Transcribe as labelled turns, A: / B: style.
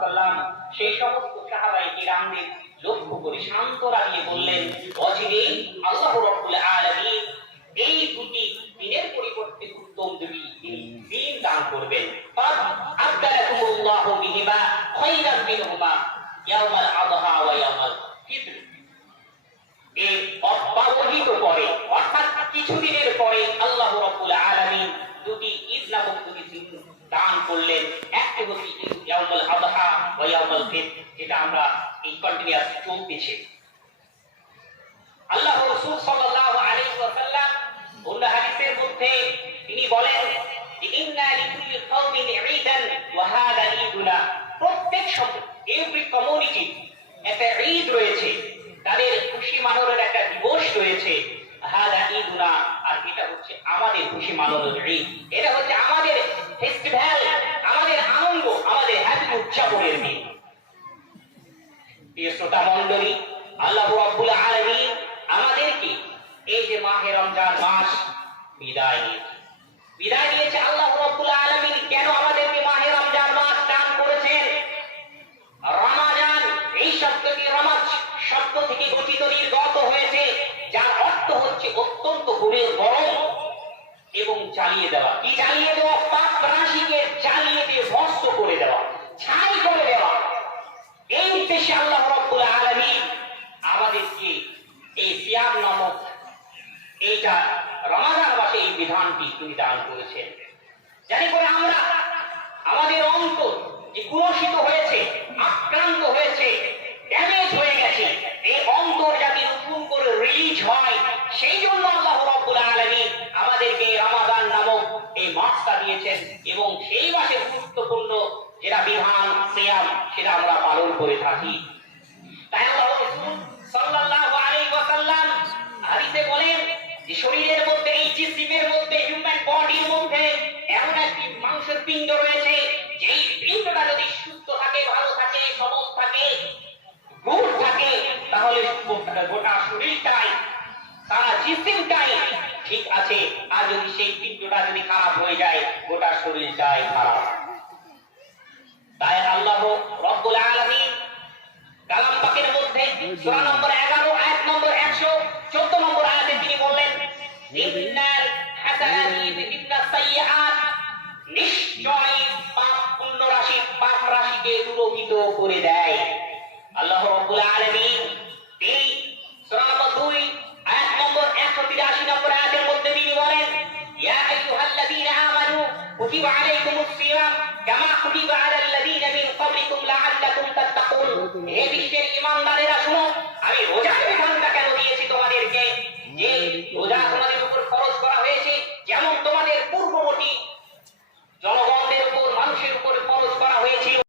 A: সাল্লাম সেই সমস্ত সাহাবাই কিরামদের লক্ষ্য করে সান্ত্বনা দিয়ে বললেন অচিরেই আল্লাহ রব্বুল আলামিন এই দুটি দিনের পরিবর্তে উত্তম দুটি দিন দান করবেন। ফাদ আদালাকুমুল্লাহু বিহিমা খায়রান মিনহুমা ইয়াউমাল আদহা ওয়া ইয়াউমাল ফিতর। এই অব্যবহিত পরে, অর্থাৎ কিছুদিনের পরে আল্লাহ রব্বুল আলামিন দুটি ঈদ নামক দুটি দান করলেন। একটি হচ্ছে ইয়াউমাল আদহা ওয়া ইয়াউমুল যেটা আমরা এই কন্টিনিউয়াস চলতেছে আল্লাহ রাসূল সাল্লাল্লাহু আলাইহি ওয়াসাল্লাম অন্য হাদিসের মধ্যে তিনি বলেন ইন্না লিকুল্লি কওমিন ঈদান ওয়া হাদা ঈদুনা। প্রত্যেক এভরি কমিউনিটি একটা ঈদ রয়েছে। তাদের খুশি মাননের একটা দিবস রয়েছে, হাদা ঈদুনা। আর এটা হচ্ছে আমাদের খুশি মাননের ঈদ। এটা হচ্ছে আমাদের ফেস্টিভ্যাল আমাদের আনন্দ, আমাদের হ্যাপি উদযাপনের দিন। প্রিয় শ্রোতা মণ্ডলী, আল্লাহ রাব্বুল আলামিন আমাদেরকে এই যে মাহে রমজান মাস বিদায় নিয়েছে। বিদায় নিয়েছে আল্লাহ রাব্বুল আলামিন। কেন আমাদেরকে মাহে রমজান মাস দান করেছেন? রমাজান, এই শব্দটি রমাজ শব্দ থেকে গঠিত নির্গত হয়েছে, যার অর্থ হচ্ছে অত্যন্ত গুণের গরম এবং জ্বালিয়ে দেওয়া। কি জ্বালিয়ে দেওয়া? পাপ রাশিকে জ্বালিয়ে দিয়ে ভস্ত করে দেওয়া ছাই করে দেওয়া এই উদ্দেশ্যে আল্লাহ রাব্বুল আলামিন আমাদেরকে এই সিয়াম নামক এইটা রমাদান মাসে এই বিধানটি তিনি দান করেছেন। জানি করে আমরা আমাদের অন্তর যে কুলসিত হয়েছে, আক্রান্ত হয়েছে ড্যামেজ হয়ে গেছে, এই অন্তর যাতে নতুন করে রিলিজ হয়, সেই জন্য আল্লাহ রাব্বুল আলামিন আমাদেরকে রমাদান নামক এই মাসটা দিয়েছেন এবং সেই মাসের গুরুত্বপূর্ণ যেটা বিধান সিয়াম সেটা আমরা পালন করে থাকি। তাই রাসূল সাল্লাল্লাহু আলাইহি ওয়াসাল্লাম হাদিসে বলেন যে শরীরের মধ্যে এই জিসিমের মধ্যে হিউম্যান বডির মধ্যে এমন একটি মাংসের পিণ্ড রয়েছে, যেই পিণ্ডটা যদি সুস্থ থাকে, ভালো থাকে, সবল থাকে গুড থাকে, তাহলে গোটা শরীরটাই, সারা জিসিমটাই ঠিক আছে। আর যদি সেই পিণ্ডটা যদি খারাপ হয়ে যায়, গোটা শরীরটাই খারাপ। তাই আল্লাহ রব্বুল কালাম পাকের মধ্যে নম্বর 11 আয়াত নম্বর 114 নম্বর আয়াতে তিনি বললেন নিশ্চয় পাপ পুণ্য রাশি, পাপ রাশিকে দূরীভূত করে দেয়। আল্লাহ রাব্বুল আলামিন তিনি সূরা 2 আয়াত নম্বর 183 নম্বর আয়াতের মধ্যে তিনি বলেন, ইয়া আইয়ুহাল্লাযীনা আমানু কুতিবা আলাইকুমুস সিয়াম, কামা কুতিবা আলাল লাযীনা মিন ক্বাবলিকুম লাআল্লাকুম তাত্তাকুন। হে